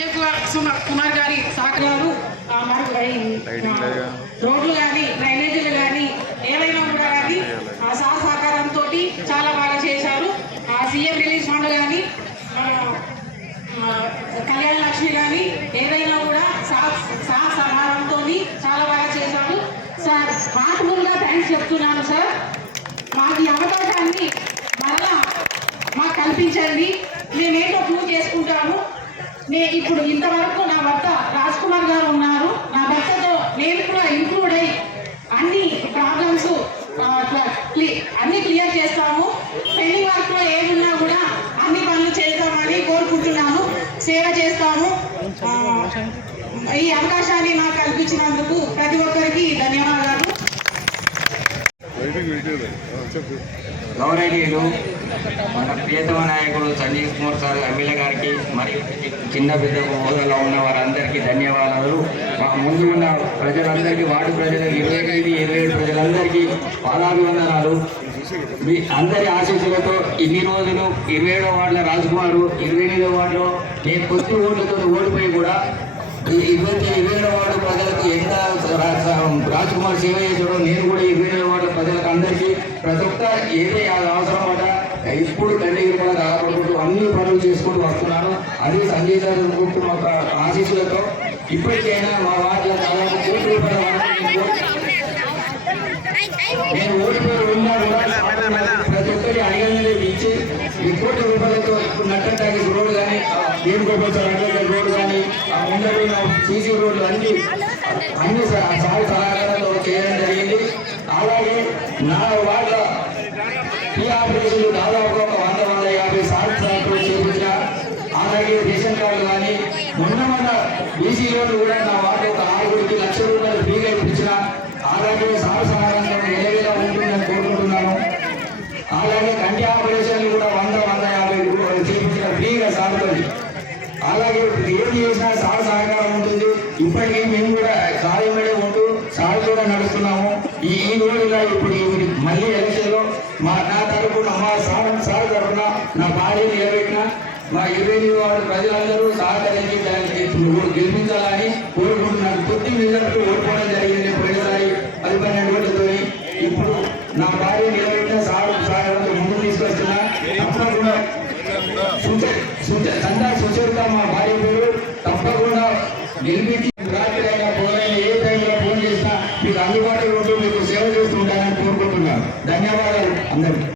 సంజయ్ కుమార్ గారి సహకారాలు రోడ్లు కానీ డ్రైనేజీలు కానీ ఏవైనా కూడా కానీ సహకారంతో చాలా బాగా చేశారు. సీఎం రిలీఫ్ ఫండ్ కానీ కళ్యాణ లక్ష్మి కానీ ఏదైనా కూడా సహకారంతో చాలా బాగా చేశారు. సార్ హార్ట్ఫుల్గా థ్యాంక్స్ చెప్తున్నాను సార్. మాకు ఈ అవకాశాన్ని మరలా మాకు కల్పించండి. మేమేంటో ప్రూవ్ చేసుకుంటాము. ఇప్పుడు ఇంతవరకు నా భర్త రాజ్ కుమార్ గారు ఉన్నారు. నా భర్తతో నేను కూడా ఇంక్లూడ్ అయ్యి అన్ని ప్రాబ్లమ్స్ అన్ని క్లియర్ చేస్తాము. పెండింగ్ వర్క్ లో ఏమున్నా కూడా అన్ని పనులు చేస్తామని కోరుకుంటున్నాను. సేవ చేస్తాము. ఈ అవకాశాన్ని నాకు కల్పించినందుకు ప్రతి ఒక్కరికి ధన్యవాదాలు. గౌరవనీయులు మన ప్రియతమ నాయకుడు సంజయ్ కుమార్ సార్ ఎమ్మెల్యే గారికి మరియు చిన్న పెద్ద హోదాలో ఉన్న వారందరికీ ధన్యవాదాలు. ముందు ఉన్న ప్రజలందరికీ వార్డు ప్రజలకు 25, 27 ప్రజలందరికీ పాదాభివందనాలు. మీ అందరి ఆశీస్సులతో ఇన్ని రోజులు 27వ వార్డులో రాజ్ కుమార్, 28వ వార్డులో నేను కొద్ది ఓట్లతో ఓడిపోయి కూడా 27వ వార్డు ప్రజలకు ఎంత రాజ్ కుమార్ సేవ చేశాడో నేను కూడా 27వ వార్డు ప్రజలకు అందరికీ ప్రతి ఒక్క ఏదే అవసరం మాట ఇప్పుడు తండ్రి కూడా దాదాపు అన్ని పనులు చేసుకుంటూ వస్తున్నాను. అదే సంజయ్ గారు ఒక ఆశీస్సులతో ఇప్పటికైనా మా వార్డులో దాదాపు ₹1 నేను ఓడిపోయి ఉన్నా కూడా ప్రతి ఒక్కరి అడిగినది ఇచ్చి ₹1 ఇప్పుడు నట్టం టాకీస్ రోడ్డు కానీ వేణుగోపాల్ రోడ్డు కానీ ముందరైన సీసీ రోడ్లు అన్ని సాగు సలహాలతో చేయడం జరిగింది. అలాగే నా వాళ్ళ ఈ ఆపరేషన్లు దాదాపు 100-150 సార్లు చేయించిన. అలాగే రేషన్ కార్డు కానీ మొన్న బీసీ రోడ్లు కూడా నా వాళ్ళ ఒక 6 లక్షల ఫ్రీగా ఇప్పించిన. అలాగే సాగు సహాయంతో ఎలాగేలా ఉంటుందని కోరుకుంటున్నాను. అలాగే కంటి ఆపరేషన్లు కూడా 100-150 చేయించిన ఫ్రీగా సాగుతుంది. అలాగే ఏది చేసినా సాగు సహకారం ఉంటుంది. ఇప్పటికీ మేము కూడా సాయంలో ఉంటూ సాగు కూడా నడుస్తున్నాము. ఈ రోజుల్లో ఇప్పుడు మళ్ళీ ఎలక్షన్లో నా తరఫున మా సాగు తరఫున నా భార్య నిలబెట్టిన మా 28వ వార్డు ప్రజలందరూ సహకరించి దానికి గెలిపించాలని కోరుకుంటున్నాను. కొద్ది మెజార్టీ ఓడిపోవడం జరిగింది పోయినసారి 12 ఓట్లతో. ఇప్పుడు నా భార్య నిలబెట్టిన సాగు ముందుకు తీసుకొస్తున్నా. తప్పకుండా సుచరిత మా భార్య పేరు తప్పకుండా గెలిపించి రాత్రైనా పోలైనా ఏ టైంలో ఫోన్ చేసినా మీకు అందుబాటులో ఉంటూ మీకు సేవ చేస్తుంటానని కోరుకుంటున్నాను. ధన్యవాదాలు అందరికీ.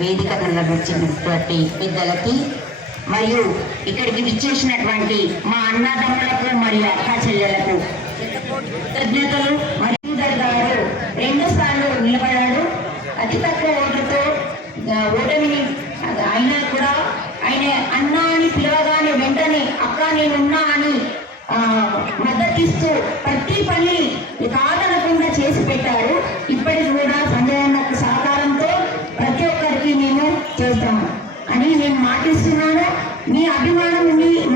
వేదిక వచ్చినటువంటి పెద్దలకి మరియు ఇక్కడికి విచ్చేసినటువంటి మా అన్నదమ్ములకు మరియు అక్క చెల్లెలకు కృతజ్ఞతలు. మరియు గారు 2 సార్లు నిలబడాడు. అతి తక్కువ ఓట్లతో ఓటమిని అయినా కూడా ఆయన అన్న అని పిలవగానే వెంటనే అక్క నేనున్నా అని మద్దతిస్తూ ప్రతి పని కాదనకుండా చేసి పెట్టారు. ఇప్పటికి కూడా సంజయ్ అన్నకు సహకారంతో ప్రతి ఒక్కరికి మేము చేస్తాము అని నేను మాటిస్తున్నాను. మీ అభిమానం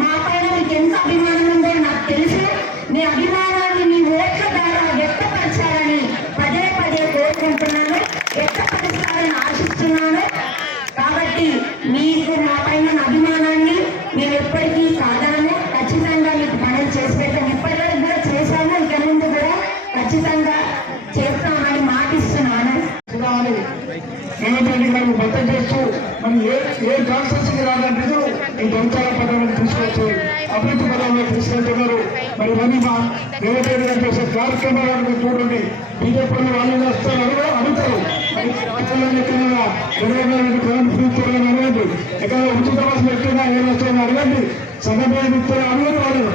మా పైన మీకు ఎంత అభిమానం ఉందో నాకు తెలుసు. మీ అభిమానాన్ని మీ ఓట్ల ద్వారా వ్యక్తపరచాలని పదే కోరుకుంటున్నాను. వ్యక్తపరుస్తారని ఆశిస్తున్నాను. కాబట్టి మీకు మా పైన అభిమానాన్ని మేము ఎప్పటికీ కాదనము. ఖచ్చితంగా మీకు పనులు చేసి పెట్టాము. ఇప్పటివరకు కూడా చేశాము. ఇక ముందు కూడా ఖచ్చితంగా చేస్తామని మాటిస్తున్నాను. భర్త చేస్తూ మనం ఏ కాన్స్టిట్యూన్సీకి రాదంటే ఈ దంచాల పదవులను తీసుకొచ్చి అభివృద్ధి పదవులను తీసుకెళ్తున్నారు. మరి ఇవన్నీ మా రేవంత్ గారు చేసే కార్యక్రమాలను చూడండి. బీజేపీ వాళ్ళు వస్తారు అడుగుతారు. అడగండి. ఎక్కడ ఉచిత బస్సు పెట్టినా ఏం వస్తుందో అడగండి. సంఘటన అడగదు వాళ్ళు.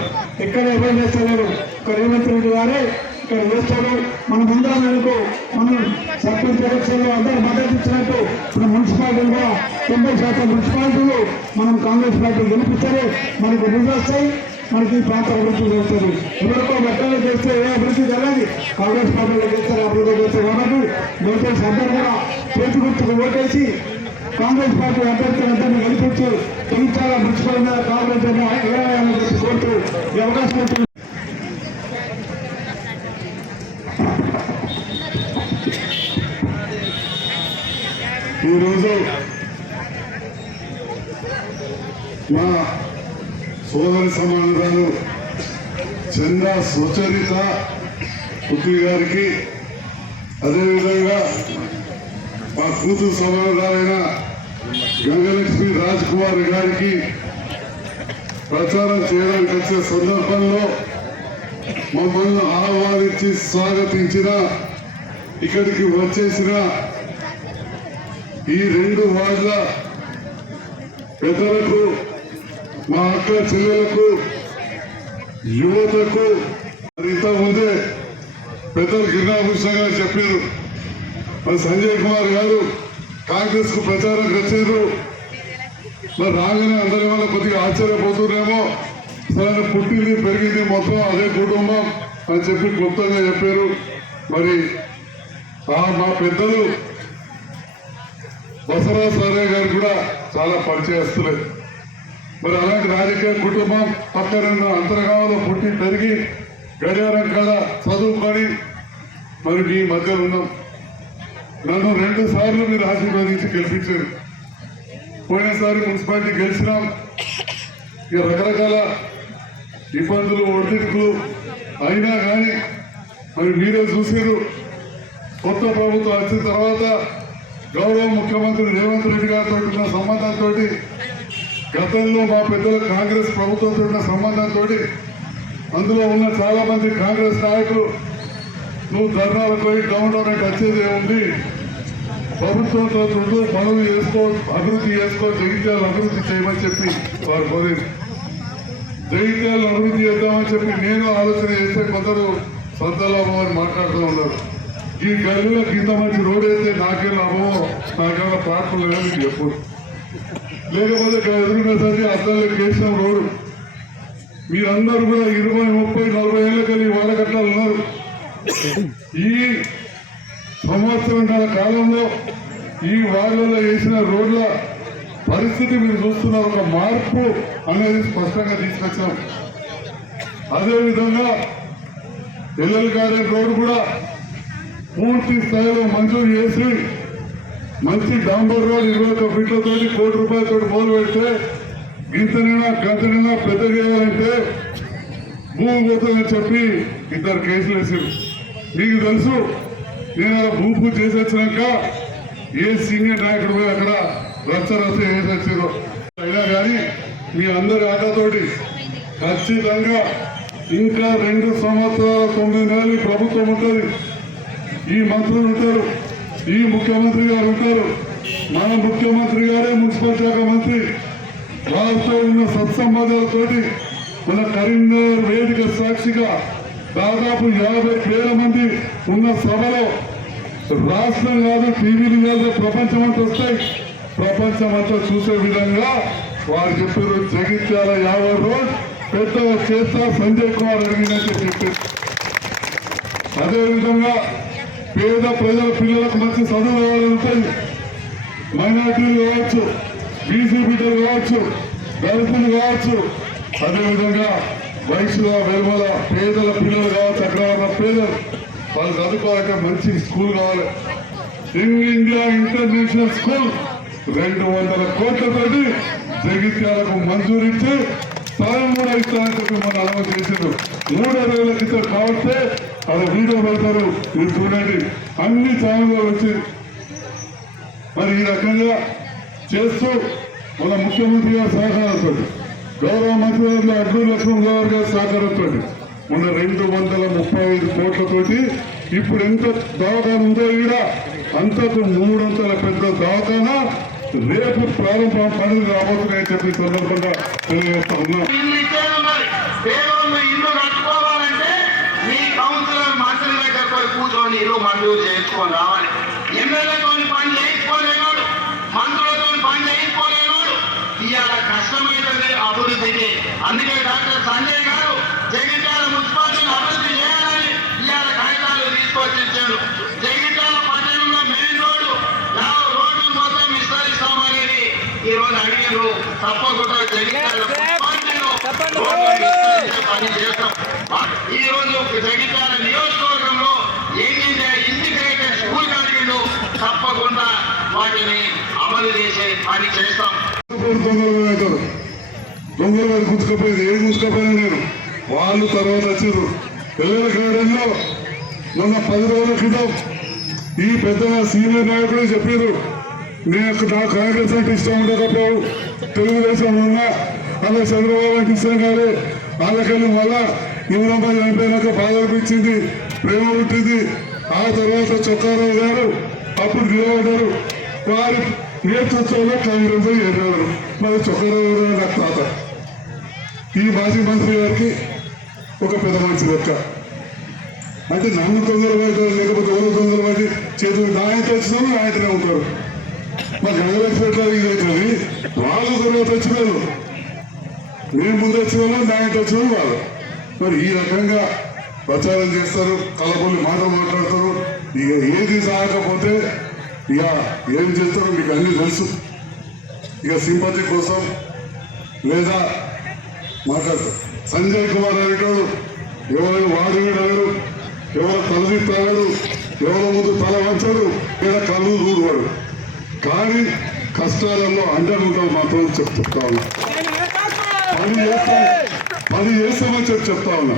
ఎక్కడ ఎవరు చేస్తున్నారు? ఒక రేవంత్ రెడ్డి గారే ఇక్కడ చేస్తారు. మనం అందరం అనుకో మనం సర్పంచ్ ఎలక్షన్లో అందరూ మద్దతు ఇచ్చినట్టు మన మున్సిపాలిటీలో 90% మున్సిపాలిటీలు మనం కాంగ్రెస్ పార్టీ గెలిపిస్తారు. మనకు నిధులు వస్తాయి. మనకి ప్రాంత అభివృద్ధి చేస్తారు. ఎవరికో బట్టలు చేస్తే ఏ అభివృద్ధి జరగదు. కాంగ్రెస్ పార్టీలో చేస్తారు అభివృద్ధి చేస్తే కాబట్టి దయచేసి అందరూ కూడా చేతి గుర్తుకు ఓటేసి కాంగ్రెస్ పార్టీ అభ్యర్థులందరినీ గెలిపించి జగిత్యాల మున్సిపల్ కాంగ్రెస్ కోరుతూ ఈ అవకాశం ఉంటుంది. ఈరోజు మా సోదరి సమానురాలు చందా సుచరిత పుత్రి గారికి, అదేవిధంగా మా కూతురు సమానురాలైన గంగలక్ష్మి రాజ్ కుమార్ గారికి ప్రచారం చేయడానికి వచ్చే సందర్భంలో మమ్మల్ని ఆహ్వానించి స్వాగతించిన, ఇక్కడికి వచ్చేసిన ఈ 2 వార్డుల పెద్దలకు, మా అక్క చెల్లెలకు, యువతకు, ఇంతకుముందే పెద్దలు గిరినాభూషణ గారు చెప్పారు. మరి సంజయ్ కుమార్ గారు కాంగ్రెస్ కు ప్రచారం వచ్చారు. మరి రాగానే అందరి వల్ల కొద్దిగా ఆశ్చర్యపోతున్నారేమో, సరే పుట్టింది పెరిగింది మొత్తం అదే కుటుంబం అని చెప్పి క్లుప్తంగా చెప్పారు. మరి మా పెద్దలు బసవరాజ సారయ్య గారు కూడా చాలా పరిచయస్తులే. మరి అలాంటి రాజకీయ కుటుంబం పక్కన అంతర్గామంలో పుట్టి పెరిగి గడియారం కాడ చదువుకొని మరి మీ మధ్యలో ఉన్నాం. నన్ను 2 సార్లు మీరు ఆశీర్వదించి గెలిపించారు. పోయినసారి మున్సిపాలిటీ గెలిచినాం. ఇక రకరకాల ఇబ్బందులు ఒడిదుడుకులు అయినా కానీ మరి మీరే చూసారు. కొత్త ప్రభుత్వం వచ్చిన తర్వాత గౌరవ ముఖ్యమంత్రి రేవంత్ రెడ్డి గారితో ఉన్న సంబంధంతో, గతంలో మా పెద్దల కాంగ్రెస్ ప్రభుత్వంతో ఉన్న సంబంధంతో, అందులో ఉన్న చాలా మంది కాంగ్రెస్ నాయకులు నువ్వు ధర్నాలకు పోయి డౌన్ అంటే వచ్చేది ఏముంది, ప్రభుత్వంతో పనులు చేసుకో, అభివృద్ధి చేసుకో, జగిత్యాల అభివృద్ధి చేయమని చెప్పి వారు కోరేది. జగిత్యాల అభివృద్ధి చేద్దామని చెప్పి నేను ఆలోచన చేస్తే కొందరు సొంత లాభం అని మాట్లాడుతూ ఉన్నారు. ఈ గల్లీలో కింద మంచి రోడ్ అయితే నాకేం లాభమో, నాకేమైనా పార్కులు మీకు చెప్పు. లేకపోతే ఎదురున్నసరికి అద్దాలు కేసిన రోడ్డు మీరందరూ కూడా 20, 30, 40 ఏళ్ళకెళ్ళి వాడకట్టాలు ఉన్నారు. ఈ సంవత్సరం కాలంలో ఈ వార్డులలో వేసిన రోడ్ల పరిస్థితి మీరు చూస్తున్నారు. ఒక మార్పు అనేది స్పష్టంగా తీసుకొచ్చాం. అదేవిధంగా ఎల్ఎల్ గార్డెన్ రోడ్డు కూడా పూర్తి స్థాయిలో మంజూరు చేసి మంచి డాంబర్ రోడ్ 21 ఫీట్లతో ₹1 కోటి మొదలు పెడితే గింతనైనా గంతనైనా పెద్ద చేయాలంటే భూమి పోతుందని చెప్పి 2 కేసులు వేసారు. మీకు తెలుసు, నేను అలా భూమి చేసి వచ్చినాక ఏ సీనియర్ నాయకుడు పోయి అక్కడ రచ్చ వేసి వచ్చారు. అయినా కానీ మీ అందరి ఆటతోటి ఖచ్చితంగా ఇంకా 2 సంవత్సరాల 9 నెలలు ప్రభుత్వం ఉంటుంది. ఈ మంత్రులు ఉంటారు, ఈ ముఖ్యమంత్రి గారు ఉంటారు. మన ముఖ్యమంత్రి గారే మున్సిపల్ శాఖ మంత్రి. వారితో ఉన్న సత్సంబంధాలతోటి మన కరీంనగర్ వేదిక సాక్షిగా దాదాపు 50,000 మంది ఉన్న సభలో రాష్ట్రం కాదు, టీవీలు కాదు, ప్రపంచమంతా వస్తాయి. ప్రపంచమంతా చూసే విధంగా వారు చెప్పారు. జగిత్యాల 50 రోడ్ పెద్దగా చేస్తా సంజయ్ కుమార్ అడిగినట్టు చెప్పారు. అదేవిధంగా పేద ప్రజల పిల్లలకు మంచి చదువు కావాలంటాయి. మైనార్టీలు కావచ్చు, బీసీ బిడ్డలు కావచ్చు, దళితులు కావచ్చు, అదేవిధంగా వైశ్యుల వెలుమల పేదల పిల్లలు కావచ్చు, అక్కడ ఉన్న పేదలు వాళ్ళు చదువుకోవాలంటే మంచి స్కూల్ కావాలి. యంగ్ ఇండియా ఇంటర్నేషనల్ స్కూల్ 200 కోట్లతోటి జగిత్యాలకు మంజూరించి స్థలం కూడా ఇస్తారని చెప్పి మనం అనౌన్స్ చేసిండు. 3 ఏళ్ల క్రితం కాబట్టి అది వీడియో పెడతారు, మీరు చూడండి. అన్ని ఛానల్లో వచ్చి మరి ఈ రకంగా చేస్తూ మన ముఖ్యమంత్రి గారి సహకారంతో, గౌరవ మంత్రి అబ్దుల్ లక్ష్మణ్ గౌర్ గారి సహకారంతో మన 235 కోట్లతోటి ఇప్పుడు ఎంత దవాఖాన ఉందో ఈడ అంతకు 300 పెద్ద దవాఖాన రేపు ప్రారంభం పనులు రాబోతున్నాయని చెప్పి సందర్భంగా తెలియజేస్తా ఉన్నా. ఇల్లు కట్టుకోవాలంటే మీ కౌన్సిలర్ మంత్రి దగ్గర పోయి కూర్చొని ఇల్లు మంజూరు చేసుకొని రావాలి. ఎమ్మెల్యేతో పని చేయించుకోలేవాడు, మంత్రులతో పని చేయించుకోలేవాడు. ఇవాళ కష్టమైతుంది అభివృద్ధికి. అందుకే డాక్టర్ సంజయ్ గారు జగిత్యాల మున్సిపాలిటీని అభివృద్ధి చేయాలని ఇవాళ కాగితాలు తీసుకొచ్చి ఇచ్చారు. జగిత్యాల పట్టణంలో మెయిన్ రోడ్డు మొత్తం విస్తరిస్తామనేది ఈ రోజు అడిగారు. తప్పకుండా జగిత్యాల మున్సిపాలిటీలో పని చేస్తాం. ఈ రోజు జగిత్యాల నియోజకవర్గంలో ఇంటిగ్రేటెడ్ స్కూల్ అడిగిండు. తప్పకుండా వాటిని అమలు చేసే పని చేస్తాం. దొంగలు వాడి గుంజుకపోయింది. ఏం గుంజుకపోయినా నేను వాళ్ళు తర్వాత వచ్చారు. పిల్లల గార్డెన్లో మొన్న 10 రోజుల క్రితం ఈ పెద్ద సీనియర్ నాయకులు చెప్పారు, నేను నా కాంగ్రెస్ అంటే ఇష్టం ఉండకపోవు, తెలుగుదేశం ఉన్నా అలా చంద్రబాబు అంటే ఇష్టం కాదు. వాళ్ళకెళ్ళి మళ్ళా యువరమ్మ చనిపోయినాక బాధ అనిపించింది, ప్రేమ పుట్టింది. ఆ తర్వాత చొక్కారావు గారు అప్పుడు నిలబడ్డారు. వారి నేతృత్వంలో కాంగ్రెస్ ఏర్పడారు. మరి చొక్కారావు గారు నాకు తాత. ఈ మాజీ మంత్రి గారికి ఒక పెద్ద మనిషి లెక్క. అయితే నన్ను తొందరపడి లేకపోతే ఎవరు తొందరపడి చేతులు నాయనతో వచ్చినాము ఆయననే ఉంటారు. మా గంగలక్ష్మి ఇది అవుతుంది. వాళ్ళు తర్వాత వచ్చినారు, నేను ముందు వచ్చిన వాళ్ళు నాయనతో వచ్చిన వాళ్ళు. మరి ఈ రకంగా ప్రచారం చేస్తారు, కలబొల్లి మాటలు మాట్లాడతారు. ఇక ఏది సాగకపోతే ఇక ఏం చేస్తారో మీకు అన్నీ తెలుసు. ఇక సింపతి కోసం లేదా మాట్లాడతారు. సంజయ్ కుమార్ అనేటోడు ఎవరైనా వాడు వీడాడు, ఎవరో తలదిస్తాడు, ఎవరో ముందు తల వంచాడు, లేదా కళ్ళు దూరువాడు. కానీ కష్టాలలో అండనుంటాం మాత్రం చెప్తా ఉన్నా. పని చేస్తామని చెప్తా ఉన్నా.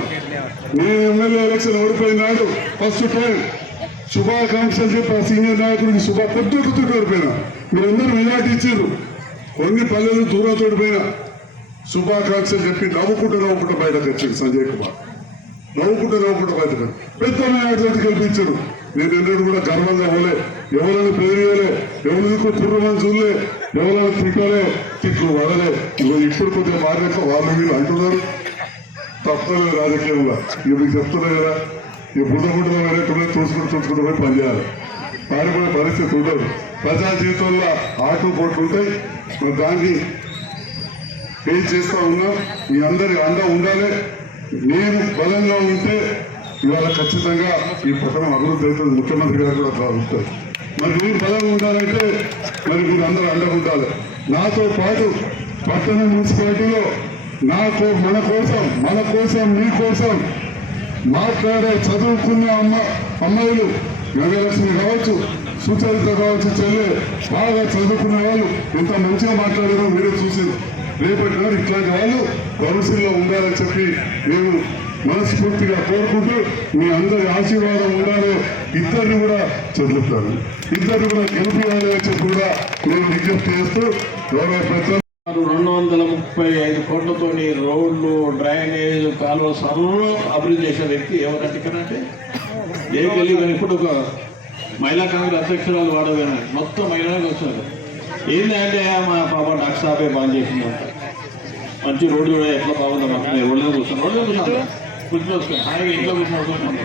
నేను ఎమ్మెల్యే ఎలక్షన్ ఓడిపోయినాడు ఫస్ట్ టైం శుభాకాంక్షలు చెప్పి ఆ సీనియర్ నాయకుడికి పొద్దుకు ఓడిపోయినా. మీరందరూ మెజార్టీ ఇచ్చారు. కొన్ని పల్లెలు దూరంతో ఓడిపోయినా శుభాకాంక్షలు చెప్పి నవ్వుకుంటూ బయటకు వచ్చాడు సంజయ్ కుమార్. నవ్వుకుంటూ బయటకు పెద్ద నాయకుడికి గెలిపించాడు. నేను ఎన్నడూ కూడా గర్వంగా పోలే, ఎవరైనా పేరియలే, ఎవరికి పూర్వమని చూడలే, ఎవరైనా తిట్టలే, తిట్లు వదలే. ఇప్పుడు కొద్దిగా మారినాక వాళ్ళు వీళ్ళు అంటున్నారు. తప్పలేదు రాజకీయంలో. ఇక మీకు చెప్తున్నా కదా, ఈ బుద్ధగుడ్డలో వేరేట్టుగా చూసుకుంటూ పోయి పనిచేయాలి. పారిపోయే పరిస్థితి ఉండదు. ప్రజా జీవితంలో ఆటుపోట్లు ఉంటాయి. మరి దాన్ని ఫేస్ చేస్తూ ఉన్నాం. మీ అందరి అండ ఉండాలి. నేను బలంగా ఉంటే ఇవాళ ఖచ్చితంగా ఈ పట్టణం అభివృద్ధి అవుతుంది. ముఖ్యమంత్రి గారు కూడా బాగుంటుంది. మరి మీరు బలంగా ఉండాలంటే మరి మీరు అందరూ అండగా ఉండాలి. నాతో పాటు పట్టణ మున్సిపాలిటీలో మన కోసం మీకోసం మాట్లాడే చదువుకున్న అమ్మాయిలు గంగలక్ష్మి కావచ్చు, సుచరిత కావచ్చు, చెల్లె బాగా చదువుకున్న వాళ్ళు ఎంత మంచిగా మాట్లాడారో మీరే చూసారు. రేపటి నాడు ఇట్లాంటి వాళ్ళు భవిష్యత్తులో ఉండాలని చెప్పి నేను మనస్ఫూర్తిగా కోరుకుంటూ మీ అందరి ఆశీర్వాదం ఉండాలి. ఇద్దరిని కూడా చదువుతాను, ఇద్దరిని కూడా గెలిపియాలి అని చెప్పి కూడా నేను విజ్ఞప్తి చేస్తూ గౌరవ పెద్ద 235 కోట్లతో రోడ్లు, డ్రైనేజ్, కాలువ సర్వం అభివృద్ధి చేసే వ్యక్తి ఎవరంటే ఏకెళ్ళి కానీ ఇప్పుడు ఒక మహిళా కాంగ్రెస్ అధ్యక్షురాలు వాడవేనా మొత్తం మహిళలకు వస్తున్నారు. ఏంటంటే మా పాప డాక్టర్ సాబే బాగా చేసిందంట, మంచి రోడ్డు కూడా ఎట్లా బాగుందో మాకు రోడ్లో కూర్చున్నాం కూర్చొని హాయిగా ఇంట్లో కూర్చున్నాం.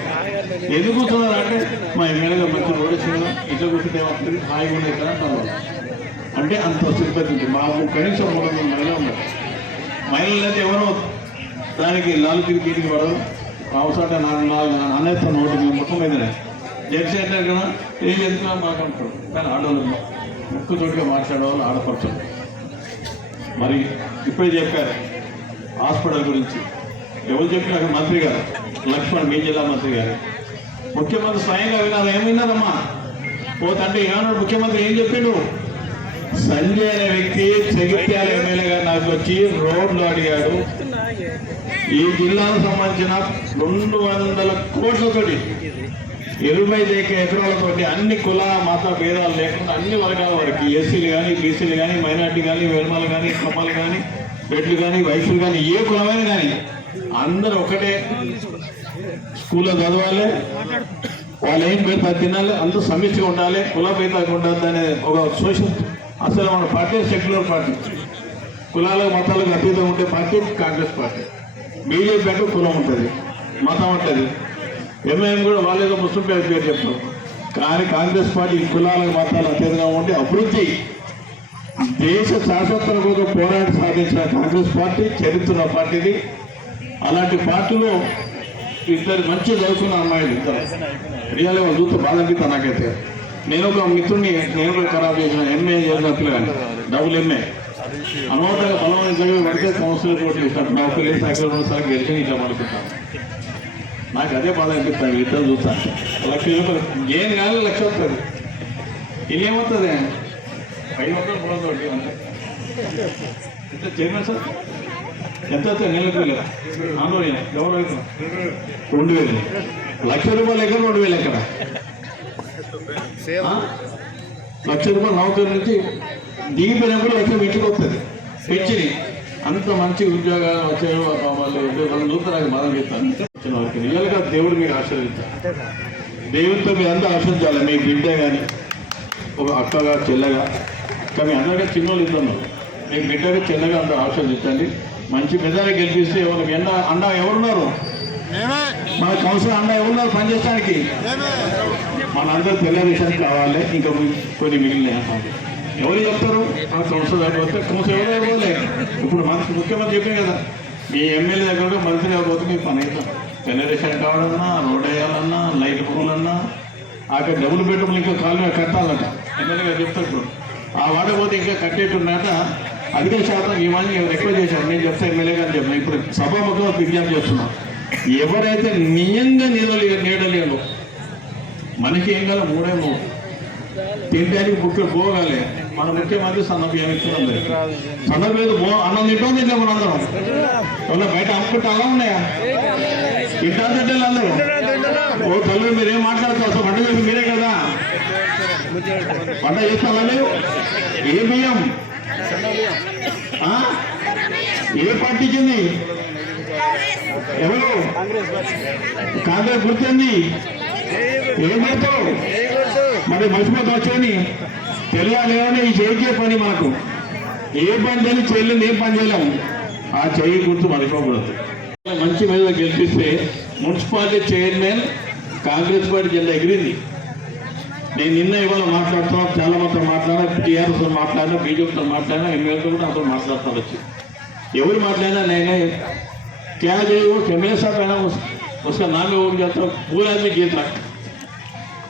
ఎందుకు కూర్చున్నారు అంటే మా ఎమ్మెల్యేగా మంచి రోడ్డు వచ్చిందా, ఇంట్లో కూర్చుంటే ఏమవుతుంది, హాయిగా ఉండే కదా అంటారు. అంటే అంత సిద్ధత ఉంది. మాకు కనీసం 300 మహిళలు ఉన్నారు. మహిళలు అయితే ఎవరో దానికి లాలుకి గీటికి పడదు. అవసరం అనేస్తాం నోటికి మొత్తం మీదనే జడ్జి అంటే కదా ఏం చేస్తున్నా మాకు అంటారు. కానీ ఆడవాళ్ళు ముక్కుతోటిగా మాట్లాడేవాళ్ళు ఆడపడుతుంది. మరి ఇప్పుడే చెప్పారు హాస్పిటల్ గురించి. ఎవరు చెప్పినారు? మంత్రి గారు లక్ష్మణ్, మీ జిల్లా మంత్రి గారు. ముఖ్యమంత్రి స్వయంగా విన్నారు. ఏం విన్నారమ్మా? పోతంటే ఏమన్నాడు ముఖ్యమంత్రి? ఏం చెప్పిండు? సంజయ్ అనే వ్యక్తి జగిత్యాల ఎమ్మెల్యే గారు నాకు వచ్చి రోడ్లు అడిగాడు. ఈ జిల్లాకు సంబంధించిన 200 కోట్లతోటి 25 ఎకరాలతోటి అన్ని కుల మత భేదాలు లేకుండా అన్ని వర్గాల వరకు ఎస్సీలు కానీ, బీసీలు కానీ, మైనార్టీ కానీ, వెల్మలు కానీ, కమ్మలు కానీ, రెడ్లు కానీ, వైశ్యులు కానీ, ఏ కులమైన కానీ అందరూ ఒకటే స్కూల్లో చదవాలి, వాళ్ళు ఏం పెడతా తినాలి, అందరూ సమిష్టిగా ఉండాలి, కుల భేదాలు ఉండద్దు అనే ఒక సోషల్. అసలు మన పార్టీ సెక్యులర్ పార్టీ, కులాలకు మతాలకు అతీతంగా ఉండే పార్టీ కాంగ్రెస్ పార్టీ. బీజేపీ అంటే కులం ఉంటుంది, మతం ఉంటుంది. ఎంఐఎం కూడా వాళ్ళేదో ముస్లిం పేరు చెప్తారు. కానీ కాంగ్రెస్ పార్టీ కులాలకు మతాలకు అతీతంగా ఉండి అభివృద్ధి దేశ శాశ్వత కోసం పోరాటి సాధించిన కాంగ్రెస్ పార్టీ చరిత్ర పార్టీది. అలాంటి పార్టీలో ఇద్దరు మంచి చదువుకున్న అమ్మాయిలు, ఇద్దరు రియల్గా వాళ్ళు చూస్తే బాధ అనిపిస్తా నాకైతే. నేను ఒక మిత్రుడిని నేను కూడా ఖరాబ్ చేసిన ఎంఏ చేసిన పిల్లగాని డబుల్ ఎంఏ అనవసరంగా బలమైన చదివి పడితే సంవత్సరాలు కోట్లు ఇస్తాను. నా ఒక లేసి అక్కడ 2 సార్లు గెలిచి ఇట్లా అనుకుంటాను. నాకు అదే బాధ అనిపిస్తాను. ఇద్దరు చూస్తాను 1 లక్ష రూపాయలు ఏం కాదు, 1 లక్ష వస్తుంది. ఇది ఏమవుతుంది? 500 300 అంటే చైర్మన్ సార్ ఎంత నెలకు వెళ్ళారు ఆందోళన ఎవరు 2,000 ₹1,00,000 ఎక్కడ 2,000 ఎక్కడ ₹1,00,000 నౌకరు నుంచి దిగిపోయినా కూడా లక్ష ఇంటికి వస్తుంది పెంచిని అంత మంచి ఉద్యోగాలు వచ్చారు వాళ్ళు నూతనానికి బాధ చేస్తాను వచ్చిన వారికి నిజంగా దేవుడు మీరు ఆశీర్వదించాలి. దేవుడితో మీరు అంతా ఆశీర్వదించాలి. మీ బిడ్డ కానీ ఒక అక్కగా చెల్లగా కానీ అందరికీ చిన్నోళ్ళు ఇద్దరు మీ బిడ్డగా చెల్లగా అందరూ ఆశీర్వదించండి. మంచి మెజారిటీ గెలిపిస్తే ఎవరికి అండ ఎవరున్నారు? మన కౌన్సిలర్ అండ ఎవరున్నారు పనిచేయడానికి? మనందరూ తెలుగుదేశానికి కావాలి. ఇంకా కొన్ని మిగిలిన ఎవరు చెప్తారు? ఆ కౌన్సిలర్ వస్తే కౌన్సిలర్ ఎవరు ఇవ్వలేదు. ఇప్పుడు మనకు ముఖ్యమంత్రి చెప్పాను కదా, మీ ఎమ్మెల్యే దగ్గర మంత్రి కాకపోతే మీ పని అవుతాం. జనరేషన్ కావాలన్నా, రోడ్ వేయాలన్నా, లైట్ పోవాలన్నా, అక్కడ డబుల్ బెడ్రూమ్లు ఇంకా కాలనీ కట్టాలంట ఎమ్మెల్యే గారు చెప్తారు. ఇప్పుడు ఆ వాడకపోతే ఇంకా కట్టేట్టున్నాక అధిక శాతం ఇవన్నీ ఎక్కువ చేశారు. నేను చెప్తా ఎమ్మెల్యే గారు చెప్తాను. ఇప్పుడు సభాముఖంగా విజ్ఞప్తి చేస్తున్నాం, ఎవరైతే నిజంగా నీడలేను మనకి ఏం కాదు 3 తింటానికి బుట్లు పోగాలి. మన ముఖ్యమంత్రి సన్నబియ్యం ఇస్తున్నాం. సన్నబియ్యం అన్నం తింటాం తింటాం మన అందరం. ఏమన్నా బయట అమ్ముకుంటే అలా ఉన్నాయా? తింటా తింటారు అందరూ. ఓ తల్లి మీరేం మాట్లాడుతారు? అసలు వంట చేసి మీరే కదా వంట చేస్తారా? ఏ బియ్యం ఏ పార్టీ కింది? ఎవరు? కాంగ్రెస్ గుర్తుంది. ఏం చేస్తావు మరి? మర్చిపోతా వచ్చని తెలియాలి. ఈ చేయించే పని మనకు ఏ పని చేయాలి చేయలేదు, ఏం పని చేయలేము. ఆ చేయి గుర్తు మర్చిపోకూడదు. మంచి మీద గెలిపిస్తే మున్సిపాలిటీ చైర్మన్ కాంగ్రెస్ పార్టీ జెండా ఎగిరింది. నేను నిన్న ఇవాళ మాట్లాడుతున్నాను, చాలా మందితో మాట్లాడినా, టీఆర్ఎస్తో మాట్లాడినా, బీజేపీతో మాట్లాడినా, ఎమ్మెల్యేతో కూడా నాతో మాట్లాడుతాను. వచ్చి ఎవరు మాట్లాడినా నేనే क्या जो कैमरे साथ है ना उसका नाम है वो जाता पूरा आदमी गीत लाख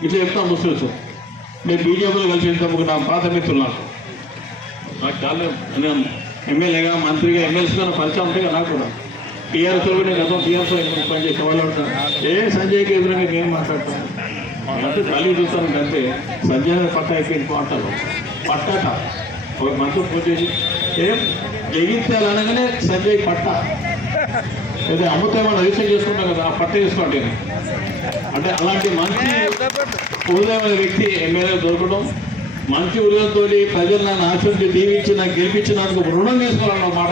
ఇట్లా చెప్తాను ముస్లిమ్స్. నేను బీజేపీలో కలిసి వెళ్తాము. నా పాత మిత్రులు నాకు చాలా ఎమ్మెల్యేగా మంత్రిగా ఎమ్మెల్సీగా పరిచయం ఉంటాయి కదా. నాకు కూడా టీఆర్ఎస్లో కూడా నేను గతం టీఆర్ఎస్లో పనిచేసే వాళ్ళు ఉంటాను. సంజయ్కి ఎదురుగా నేను మాట్లాడతాను అంటే తల్లి చూస్తాను అంటే సంజయ్ పట్ట అయిపోయింది అంటారు. పట్టట ఒక మంత్రి పూజ చేసి ఏం జగిత్యాలు అనగానే సంజయ్ పట్ట ఏదో అమ్ముతామని రిజిస్టర్ చేసుకుంటాం కదా, ఆ పట్ట తీసుకోండి. అంటే అలాంటి మంచి హృదయమైన వ్యక్తి ఎమ్మెల్యే దొరకడం, మంచి హృదయంతో ప్రజలు నన్ను ఆచరించి దీవించి నాకు గెలిపించినందుకు రుణం తీసుకోవాలన్న మాట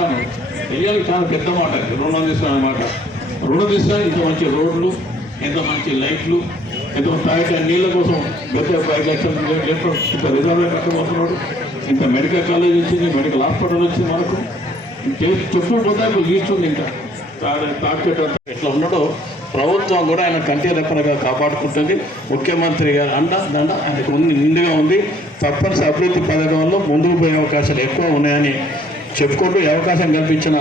తెలియాలి. చాలా పెద్ద మాట రుణం తీసుకోవాలన్నమాట. రుణం తీసుకొని ఇంత మంచి రోడ్లు, ఎంత మంచి లైట్లు, ఎంత తాగే నీళ్ళ కోసం పెద్ద 5 లక్షల లీటర్ ఇంత రిజర్వ్ కట్టబోతున్నాడు. ఇంత మెడికల్ కాలేజ్ వచ్చింది, మెడికల్ హాస్పిటల్ వచ్చింది. మనకు చుట్టూ పోతే గీస్తుంది. ఇంకా తాకేట ఎట్లా ఉన్నాడో ప్రభుత్వం కూడా ఆయన కంటి రెప్పనగా కాపాడుకుంటుంది. ముఖ్యమంత్రి గారు దండ ఆయనకు నిండుగా ఉంది. తప్పనిసరి అభివృద్ధి పథకంలో ముందుకు పోయే అవకాశాలు ఎక్కువ ఉన్నాయని చెప్పుకుంటూ ఈ అవకాశం కల్పించిన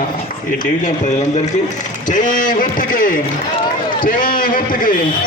ఈ డివిజన్ ప్రజలందరికీ జై గుర్తుకి.